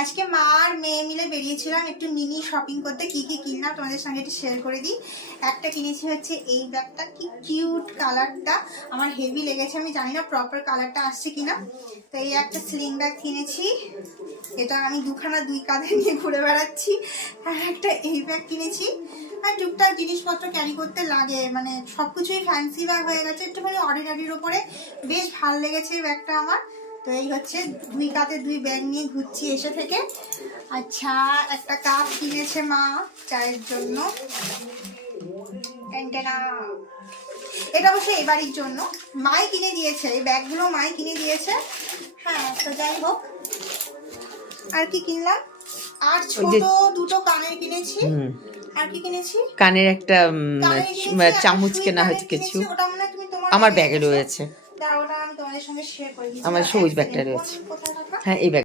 আজকে মা আর মেয়ে মিলে বেরিয়েছিলাম একটু মিনি শপিং করতে। কি কি কিনলাম তোমাদের সঙ্গে একটু শেয়ার করে দিই। একটা কিনেছি হচ্ছে এই ব্যাগটা, কি কিউট কালারটা, আমার হেভি লেগেছে। আমি জানি না প্রপার কালারটা আসছে কিনা। তো এই একটা স্লিং ব্যাগ কিনেছি, এটা আমি দুই কাঁধে নিয়ে ঘুরে বেড়াচ্ছি। আর একটা এই ব্যাগ কিনেছি। আর টুকটাক জিনিসপত্র ক্যারি করতে লাগে, মানে সবকিছুই ফ্যান্সি ব্যাগ হয়ে গেছে, একটুখানি অর্ডিনারির ওপরে বেশ ভালো লেগেছে এই ব্যাগটা আমার। তো এই হচ্ছে দুই কাঁধে দুই ব্যাগ নিয়ে ঘুরছি এসে থেকে। আচ্ছা, একটা কাপ কিনেছে মা চায়ের জন্য। এটা অবশ্য এই বাড়ির জন্য মাই কিনে দিয়েছে, এই ব্যাগগুলো মাই কিনে দিয়েছে। হ্যাঁ, তো যাই হোক। আর কি কিনলাম, আর ছোট দুটো কানের কিনেছি। আর কি কিনেছি, কানের একটা চামচ কেনা হয়েছে কিছু, আমার ব্যাগে রয়েছে, ওটা আমি তোমাদের সঙ্গে শেয়ার করে দিচ্ছি। আমার সবুজ ব্যাগটা রয়েছে। হ্যাঁ, এই ব্যাগ